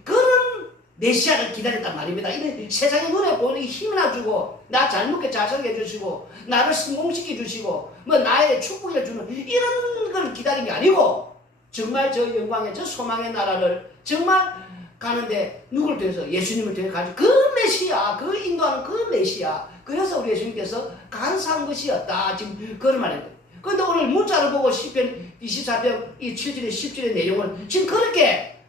그런 메시아를 기다렸단 말입니다. 이런 세상의 눈에 보이는 힘이나 주고, 나 잘 먹게 잘 살게 해주시고, 나를 성공시켜 주시고, 나의 축복해 주는 이런 걸 기다린 게 아니고, 정말 저 영광의, 저 소망의 나라를 정말 가는데 누굴 통해서? 예수님을 통해 가지고 그 메시아, 그 인도하는 그 메시아. 그래서 우리 예수님께서 간사한 것이었다. 지금 그런 말입니다. 그런데 오늘 문자를 보고 시편 24편 이 7절에 10절의 내용을 지금 그렇게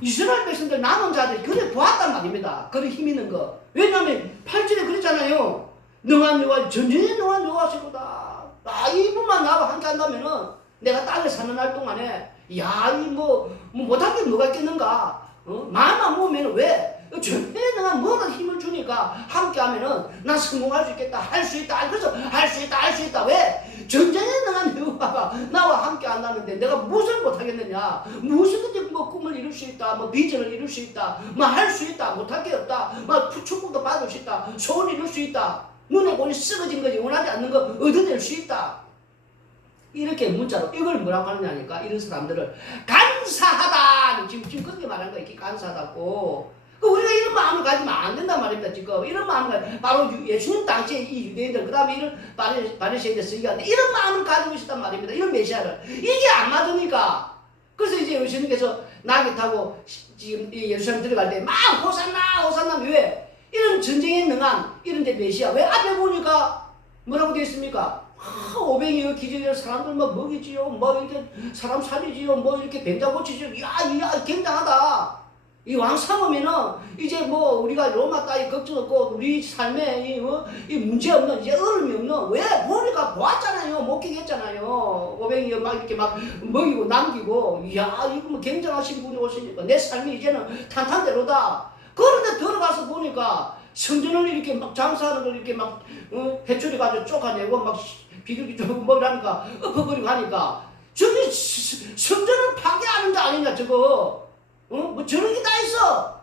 이스라엘 백성들 남은 자들이 그래 보았단 말입니다. 그런 힘 있는 거. 왜냐하면 8절에 그랬잖아요. 능한 여호와, 전쟁에 능한 여호와시로다. 이분만 나하고 함께 한다면은 내가 땅에 사는 날 동안에 못할 게 뭐가 있겠는가? 마음만 모으면 왜? 전쟁에 능한 뭐가 힘을 주니까 함께 하면은 난 성공할 수 있겠다, 할 수 있다. 그래서 할 수 있다. 왜? 전쟁에 능한 여호와가 나와 함께 한다는데 내가 무엇을 못하겠느냐? 무엇이든지 꿈을 이룰 수 있다, 비전을 이룰 수 있다, 할 수 있다, 못할 게 없다, 축복도 받을 수 있다, 소원 이룰 수 있다, 눈에 보니 썩어진 거지 원하지 않는 거 얻어낼 수 있다. 이렇게 문자로 이걸 뭐라고 하느냐니까 이런 사람들을 간사하다. 지금 그렇게 말하는 거야. 이렇게 간사하다고. 우리가 이런 마음을 가지면 안 된단 말입니다. 지금 이런 마음을 바로 예수님 당시에 이 유대인들 그 다음에 이런 바리새인들 쓰기가 이런 마음을 가지고 있었단 말입니다. 이런 메시아를 이게 안 맞으니까. 그래서 이제 예수님께서 나귀 타고 지금 예루살렘 들어갈 때 막 호산나 왜? 이런 전쟁에 능한 이런 데 메시아 왜 앞에 보니까 뭐라고 되어 있습니까? 500여 기적의 사람들 먹이지요, 이렇게 사람 살리지요, 이렇게 뱀자 고치지요. 굉장하다. 이 왕 삼으면은 이제 우리가 로마 따위 걱정 없고 우리 삶에 이 문제 없는 이제 어려움이 없는 왜 보니까 보았잖아요. 목격했잖아요. 500여 이렇게 먹이고 남기고 이거 굉장하신 분이 오시니까 내 삶이 이제는 탄탄대로다. 그런데 들어가서 보니까 성전을 이렇게 장사하는 걸 이렇게 해초리 가지고 쫓아내고 비둘기 좀 먹으라니까 엎어버리고 하니까 저기 성전을 파괴하는 거 아니냐 저거. 저런 게 다 있어.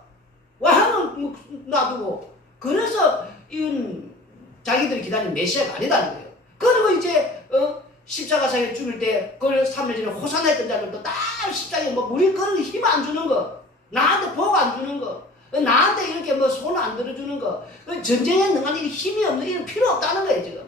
왕은 놔두고. 그래서 자기들이 기다리는 메시아가 아니다는 거예요. 그리고 이제 십자가상에 죽을 때 그걸 3년 전에 호산나 했던 자들도 다 십자가에 우리 그런 힘 안 주는 거, 나한테 복 안 주는 거, 나한테 이렇게 손 안 들어주는 거, 전쟁에 능한 힘이 없는 이런 필요 없다는 거예요 지금.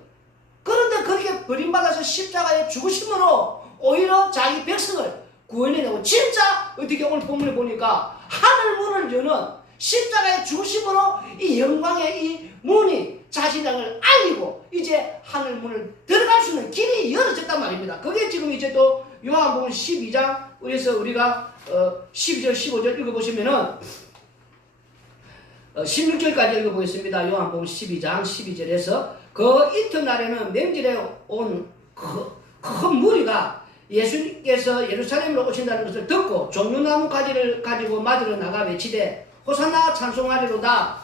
그런데 그렇게 버림받아서 십자가에 죽으심으로 오히려 자기 백성을 구원해내고 진짜 어떻게 오늘 본문에 보니까 하늘 문을 여는 십자가의 죽으심으로 이 영광의 이 문이 자신을 알리고 이제 하늘 문을 들어갈 수 있는 길이 열어졌단 말입니다. 그게 지금 이제 또 요한복음 12장 그래서 우리가 12절 15절 읽어보시면은 16절까지 읽어보겠습니다. 요한복음 12장 12절에서 그 이튿날에는 명절에 온 큰 무리가 예수님께서 예루살렘으로 오신다는 것을 듣고 종려나무 가지를 가지고 맞으러 나가 외치되 호산나 찬송하리로다.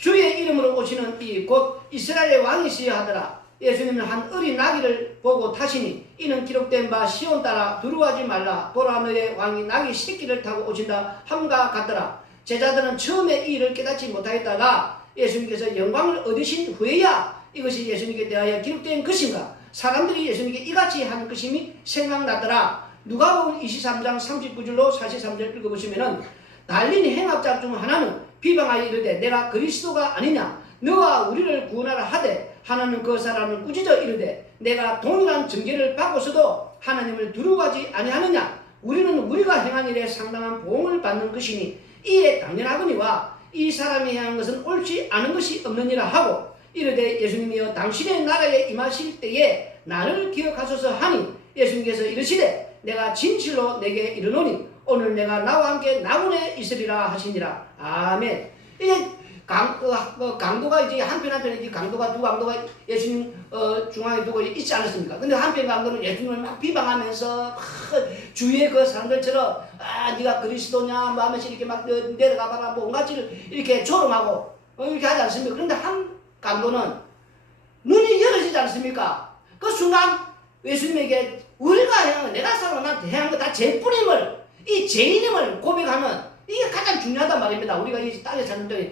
주의 이름으로 오시는 이 곧 이스라엘의 왕이시여 하더라. 예수님은 한 어린 나귀를 보고 타시니 이는 기록된 바 시온 따라 두려워하지 말라. 보라 너의 왕이 나귀 새끼를 타고 오신다 함과 같더라. 제자들은 처음에 이 일을 깨닫지 못하였다가 예수님께서 영광을 얻으신 후에야 이것이 예수님께 대하여 기록된 것인가 사람들이 예수님께 이같이 하는 것임이 생각나더라. 누가복음 23장 39절로 43절 읽어보시면은 달린 행악자 중 하나는 비방하여 이르되 내가 그리스도가 아니냐 너와 우리를 구원하라 하되 하나는 그 사람을 꾸짖어 이르되 내가 동일한 증거를 받고서도 하나님을 두려워하지 아니하느냐 우리는 우리가 행한 일에 상당한 보응을 받는 것이니 이에 당연하거니와 이 사람이 행한 것은 옳지 않은 것이 없느니라 하고 이르되 예수님이여 당신의 나라에 임하실 때에 나를 기억하소서 하니 예수님께서 이르시되 내가 진실로 내게 이르노니 오늘 내가 나와 함께 나군에 있으리라 하시니라. 아멘. 이게 강도가 이제 한편에 이제 강도가 두 강도가 예수님 중앙에 두고 있지 않았습니까? 근데 한편 강도는 예수님을 막 비방하면서 주위의 그 사람들처럼 네가 그리스도냐 하면서 이렇게 막 내려가봐라 온갖 짓을 이렇게 조롱하고 이렇게 하지 않습니까? 그런데 한 강도는 눈이 열어지지 않습니까? 그 순간 예수님에게 우리가 행한 내가 살아난 행한 거 다 죄뿐임을 이 죄인임을 고백하면 이게 가장 중요하단 말입니다. 우리가 이 땅에 사는 동안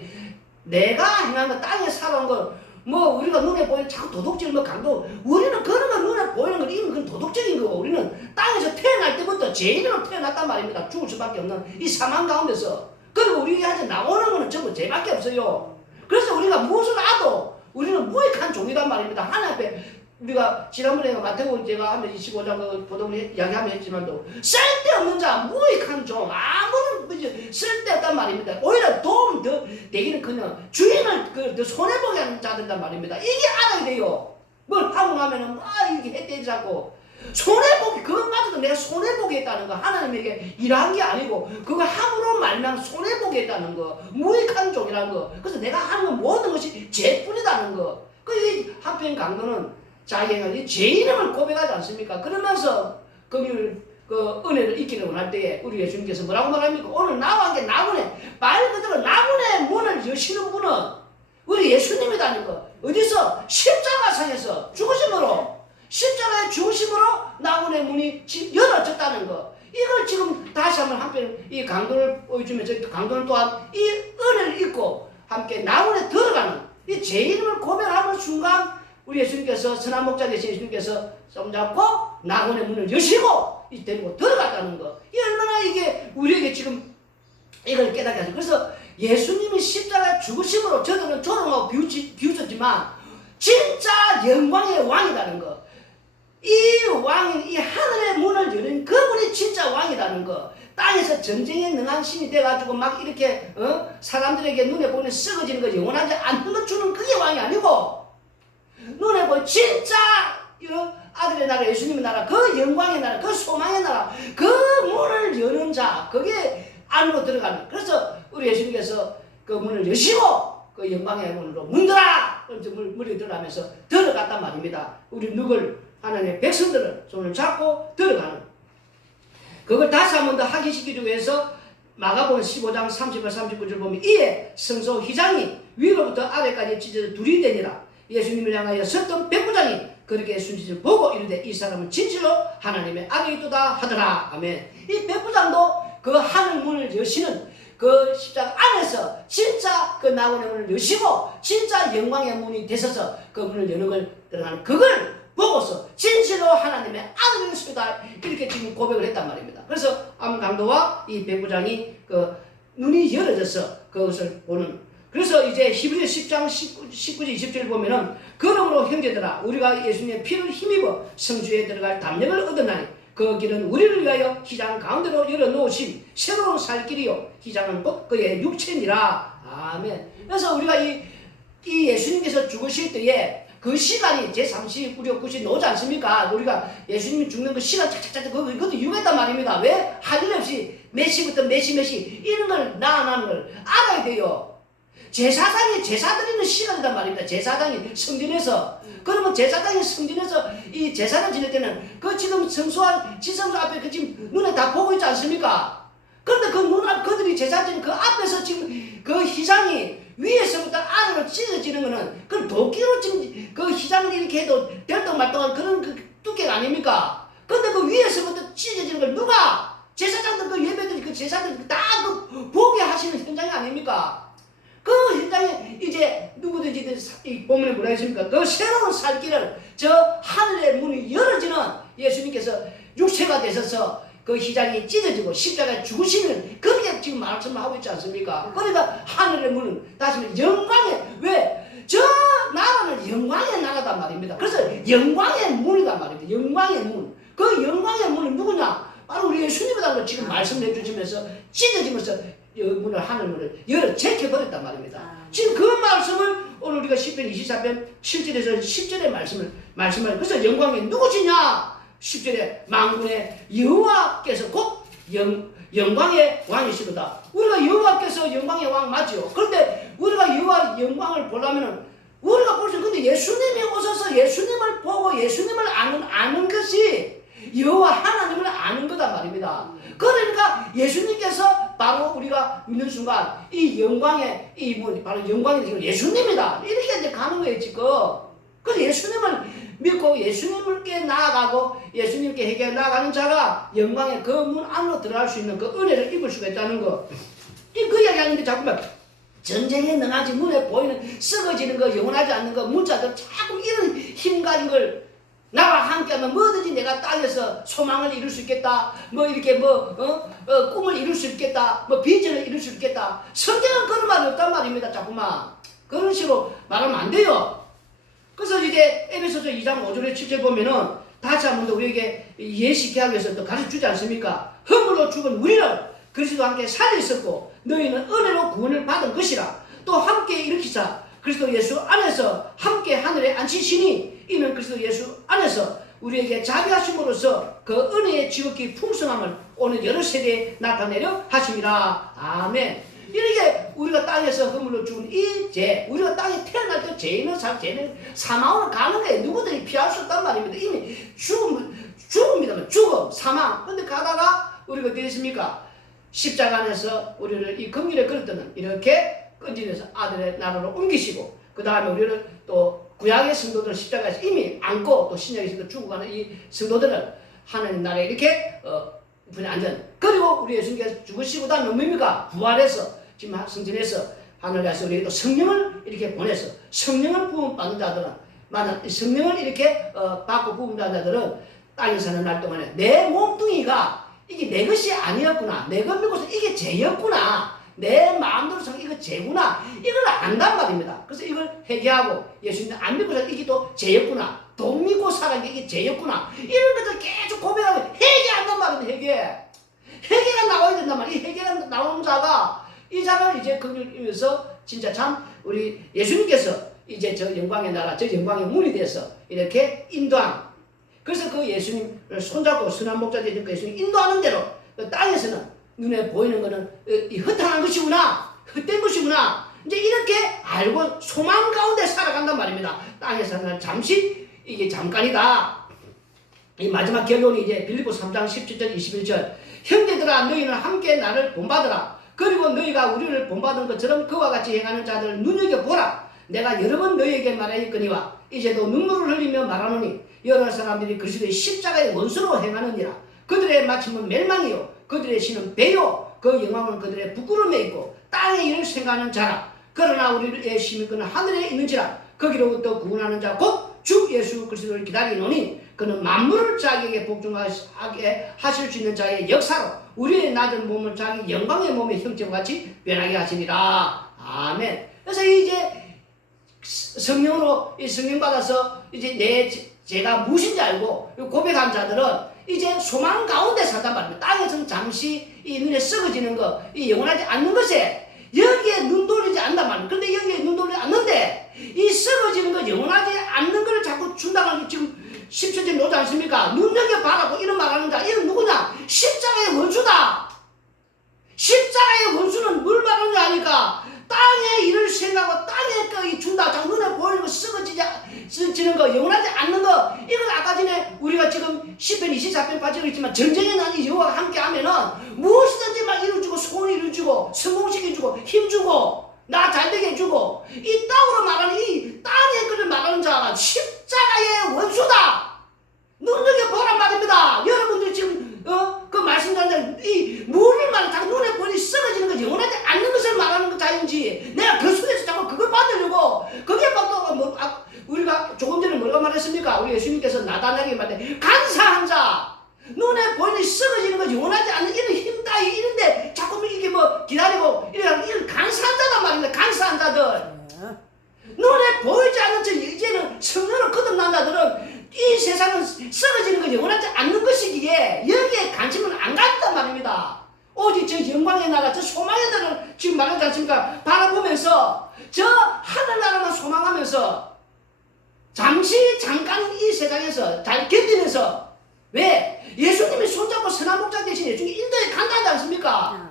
내가 행한 거 땅에 살아온 거 우리가 눈에 보이는 자꾸 도덕질 강도 우리는 그런 거 눈에 보이는 거 이건 그건 도덕적인 거고 우리는 땅에서 태어날 때부터 죄인으로 태어났단 말입니다. 죽을 수밖에 없는 이 사망 가운데서 그리고 우리한테 나오는 거는 전부 죄밖에 없어요. 그래서 우리가 무엇을 하도 우리는 무익한 종이란 말입니다. 하나님 앞에 우리가 지난번에 마태복음 제가 하면 25장 그 보도를 이야기하면 했지만도 쓸데없는 자 무익한 종 아무런 쓸데없단 말입니다. 오히려 도움 더 되기는 그냥 주인을 더 손해보게 하는 자들단 말입니다. 이게 알아야 돼요. 뭘 하고 나면은 이렇게 햇대지 않고 손해보기, 그것마저도 내가 손해보겠다는 거. 하나님에게 일한 게 아니고, 그거 함으로 말면 손해보겠다는 거. 무익한 종이라는 거. 그래서 내가 하는 모든 것이 죄뿐이다는 거. 이 한편 강도는 자기가 제 이름을 고백하지 않습니까? 그러면서 그 은혜를 잊기를 원할 때에 우리 예수님께서 뭐라고 말합니까? 오늘 나와 함께 나군의, 말 그대로 나군의 문을 여시는 분은 우리 예수님이라는 거. 어디서? 십자가상에서 죽으심으로, 십자가의 죽으심으로 나군의 문이 열어졌다는 거. 이걸 지금 다시 한번 한편 이 강도를 보여주면서 강도는 또한 이 은혜를 잊고 함께 나군에 들어가는 이 제 이름을 고백하는 순간 우리 예수님께서, 선한 목자 되신 예수님께서 손잡고 나군의 문을 여시고 이 데리고 들어갔다는 거. 이 얼마나 이게 우리에게 지금 이걸 깨닫게 하죠. 그래서 예수님이 십자가에 죽으심으로 저들은 조롱하고 비웃었지만 진짜 영광의 왕이라는 거. 이 왕인, 이 하늘의 문을 여는 그분이 진짜 왕이라는 거. 땅에서 전쟁에 능한 신이 돼가지고 막 이렇게 사람들에게 눈에 보이는 썩어지는 거, 영원하지 않는 것 주는 그게 왕이 아니고, 눈에 보이는 진짜 아들의 나라, 예수님의 나라, 그 영광의 나라, 그 소망의 나라, 그 문을 여는 자, 그게 안으로 들어가는. 그래서 우리 예수님께서 그 문을 여시고 그 영광의 문으로 문들아! 문이 들어가면서 들어갔단 말입니다. 우리 누굴? 하나님의 백성들은 손을 잡고 들어가는. 그걸 다시 한 번 더 확인시키기 위해서 마가복음 15장 38, 39절 보면 이에 성소 휘장이 위로부터 아래까지 찢어져 둘이 되니라. 예수님을 향하여 섰던 백부장이 그렇게 순진을 보고 이르되 이 사람은 진실로 하나님의 아들이도다 하더라. 아멘. 이 백부장도 그 하늘 문을 여시는 그 십자가 안에서 진짜 그 나군의 문을 여시고 진짜 영광의 문이 되셔서 그 문을 여는 걸 들어가는 그걸 보고서 진실로 하나님의 아들이시다 이렇게 지금 고백을 했단 말입니다. 그래서 암강도와 이 백부장이 그 눈이 열어져서 그것을 보는. 그래서 이제 히브리서 10장 19절 20절 보면은 그러므로 형제들아 우리가 예수님의 피를 힘입어 성주에 들어갈 담력을 얻었나니 그 길은 우리를 위하여 휘장 가운데로 열어놓으신 새로운 살 길이요 휘장은 곧 그의 육체니라. 아멘. 그래서 우리가 이 예수님께서 죽으실 때에 그 시간이 제3시 우리가 9시 나오지 않습니까? 우리가 예수님이 죽는 그 시간 착착착 그것도 유명했단 말입니다. 왜? 할 일 없이 몇 시부터 몇 시 이런 걸 나아나는 걸 알아야 돼요. 제사장이 제사 드리는 시간이란 말입니다. 제사장이 성전에서. 그러면 제사장이 성전에서 이 제사를 지낼 때는 그 지금 성소와 지성소 앞에 그 지금 눈에 다 보고 있지 않습니까? 그런데 그 눈 앞 그들이 제사 지는 그 앞에서 지금 그 휘장이 위에서부터 아래로 찢어지는 거는 그 도끼로 지금 그 휘장을 이렇게 해도 될동말동한 그런 그 두께가 아닙니까? 근데 그 위에서부터 찢어지는 걸 누가? 제사장들 그 예배들 그 제사들 다 그 보게 하시는 현장이 아닙니까? 그 현장에 이제 누구든지 이 본문에 뭐라 했습니까? 그 새로운 살길을 저 하늘의 문이 열어지는 예수님께서 육체가 되셔서 그 휘장이 찢어지고 십자가에 죽으시는 그게 지금 말씀하고 있지 않습니까? 그러니까 하늘의 문은 다시 말해 영광의 왜? 저 나라는 영광의 나라단 말입니다. 그래서 영광의 문이란 말입니다. 영광의 문. 그 영광의 문은 누구냐? 바로 우리 예수님이라고 지금 말씀해 주시면서 찢어지면서 문을 하늘 문을 열어 제껴버렸단 말입니다. 지금 그 말씀을 오늘 우리가 시편 24편 7절에서 10절의 말씀을 그래서 영광이 누구시냐? 10절에 만군의 여호와께서 곧 영광의 왕이시로다. 우리가 여호와께서 영광의 왕 맞죠? 그런데 우리가 여호와 영광을 보려면은 우리가 볼 수 있는 근데 예수님이 오셔서 예수님을 보고 예수님을 아는 것이 여호와 하나님을 아는 거단 말입니다. 그러니까 예수님께서 바로 우리가 믿는 순간 이 영광의 이 문 바로 영광이 예수님이다 이렇게 이제 가는 거예요 지금. 그래서 예수님을 믿고 예수님께 나아가고 예수님께 회개해 나아가는 자가 영광의 그 문 안으로 들어갈 수 있는 그 은혜를 입을 수가 있다는 거. 그 이야기 하는데 자꾸만 전쟁에 능하지 눈에 보이는 썩어지는 거 영원하지 않는 거 문자들 자꾸 이런 힘 가진 걸 나와 함께하면 뭐든지 내가 땅에서 소망을 이룰 수 있겠다. 뭐 이렇게 꿈을 이룰 수 있겠다. 뭐 비전을 이룰 수 있겠다. 성경은 그런 말이 없단 말입니다. 자꾸만 그런 식으로 말하면 안 돼요. 그래서 이제 에베소서 2장 5절에 7절 보면은 다시 한 번 더 우리에게 예식케 하기 위해서 또 가르쳐주지 않습니까? 허물로 죽은 우리를 그리스도와 함께 살려있었고 너희는 은혜로 구원을 받은 것이라. 또 함께 일으키사 그리스도 예수 안에서 함께 하늘에 앉히시니 이는 그리스도 예수 안에서 우리에게 자비하심으로써 그 은혜의 지극히 풍성함을 오늘 여러 세대에 나타내려 하심이라. 아멘. 이렇게 우리가 땅에서 허물로 죽은 이 죄, 우리가 땅에 태어날 때 죄는 사망으로 가는 거예요. 누구든지 피할 수 없단 말입니다. 이미 죽음이다. 죽음, 사망. 근데 가다가 우리가 어떻게 됐습니까? 십자가 안에서 우리를 이 긍휼의 그릇들은 이렇게 끈질겨서 아들의 나라로 옮기시고, 그 다음에 우리를 또 구약의 성도들 십자가에서 이미 안고 또 신약에서 죽어가는 이 성도들을 하나님 나라에 이렇게 안전. 그리고 우리 예수님께서 죽으시고 다음에 뭡니까? 부활해서 지금 성전에서 하늘에서 우리에게 또 성령을 이렇게 보내서 성령을 부음 받는 자들은, 만약 성령을 이렇게 받고 부음 받는 자들은 땅에 사는 날 동안에 내 몸뚱이가 이게 내 것이 아니었구나, 내가 믿고서 이게 죄였구나, 내 마음대로 상 이거 죄구나, 이걸 안단 말입니다. 그래서 이걸 회개하고 예수님 안 믿고서 이게 또 죄였구나, 돈 믿고 살아간 게 이게 죄였구나, 이런 것들 계속 고백하고 회개한단 말입니다. 회개가 나와야 된단 말이에요. 이 회개가 나오는 자가 이 자를 이제 긍휼이면서 진짜 참 우리 예수님께서 이제 저 영광의 나라, 저 영광의 문이 돼서 이렇게 인도한, 그래서 그 예수님을 손잡고 선한 목자 되는 그 예수님 인도하는 대로 그 땅에서는 눈에 보이는 거는 이 허탕한 것이구나, 헛된 것이구나, 이제 이렇게 알고 소망 가운데 살아간단 말입니다. 땅에서는 잠시 이게 잠깐이다. 이 마지막 결론이 이제 빌립보 3장 17절 21절. 형제들아, 너희는 함께 나를 본받으라. 그리고 너희가 우리를 본받은 것처럼 그와 같이 행하는 자들을 눈여겨보라. 내가 여러 번 너희에게 말하였거니와 이제도 눈물을 흘리며 말하노니 여러 사람들이 그리스도의 십자가의 원수로 행하느니라. 그들의 마침은 멸망이요 그들의 신은 배요 그 영광은 그들의 부끄러움에 있고 땅의 일을 생각하는 자라. 그러나 우리의 힘이 그는 하늘에 있는지라. 거기로부터 구원하는 자 곧 주 예수 그리스도를 기다리노니 그는 만물을 자기에게 복종하게 하실 수 있는 자의 역사로 우리의 낮은 몸을 자기 영광의 몸의 형체와 같이 변하게 하시니라. 아멘. 그래서 이제 성령으로 이 성령 받아서 이제 내 죄가 무엇인지 알고 고백한 자들은 이제 소망 가운데 산단 말입니다. 땅에서는 잠시 이 눈에 썩어지는 거, 이 영원하지 않는 것에 여기에 눈 돌리지 않단 말이에요. 근데 여기에 눈 돌리지 않는데 이 썩어지는 거, 영원하지 않는 거를 자꾸 준다는 게 지금 10초째 놓지 않습니까? 눈여겨봐라고 이런 말하는 자, 이건 누구냐? 십자가의 원수다. 십자가의 원수는 뭘 말하는지 아니까 땅의 일을 생각하고 땅에 거 준다. 자꾸 눈에 보이는 거, 썩어지는 거, 영원하지 않는 거, 이걸 아까 전에 우리가 지금 10편 24편 빠지고 있지만 전쟁에 나는 여호와가 함께 하면은 무엇이든지 막 이루어주고 소원을 이루어주고 성공시켜주고 힘주고 나 잘되게 해주고, 이 땅으로 말하는 이 땅의 것을 말하는 자가 십자가의 원수다. 눈여겨보란 말입니다. 여러분들이 지금 그 말씀하는 이 물을 말하는 자꾸 눈에 보니 썩어지는 거, 영원하지 않는 것을 말하는 것 자인지 내가 그 속에서 자꾸 그걸 받으려고 그게 또 우리가 조금 전에 뭐라고 말했습니까? 우리 예수님께서 나다나에게 말해 간사한 자, 눈에 보이는 썩어지는 거, 영원하지 않는 이런 힘따위 이런데 자꾸 이게 뭐 기다리고 이런 간사한 자단 말입니다. 간사한 자들, 눈에 보이지 않는 저 이제는 성령으로 거듭난 자들은 이 세상은 썩어지는 거, 영원하지 않는 것이기에 여기에 관심은 안 갖단 말입니다. 오직 저 영광의 나라, 저 소망의 나라를 지금 말하지 않습니까? 바라보면서 저 하늘나라만 소망하면서 잠깐 이 세상에서 잘 견디면서, 왜? 예수님이 손잡고 선한 목자 대신 예수님이 인도에 간다지 않습니까?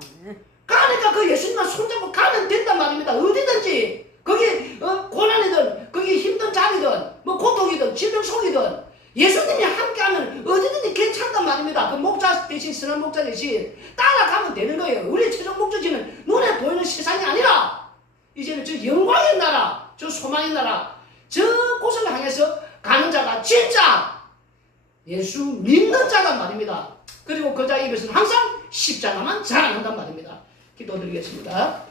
가니까 그 예수님만 손잡고 가면 된단 말입니다. 어디든지. 거기 고난이든 거기 힘든 자리든 뭐 고통이든 질병 속이든 예수님이 함께하면 어디든지 괜찮단 말입니다. 그 목자 대신, 선한 목자 대신 따라가면 되는 거예요. 우리의 최종 목적지는 눈에 보이는 세상이 아니라 이제는 저 영광의 나라, 저 소망의 나라, 저 곳을 향해서 가는 자가 진짜 예수 믿는 자란 말입니다. 그리고 그 자 입에서는 항상 십자가만 자랑한단 말입니다. 기도드리겠습니다.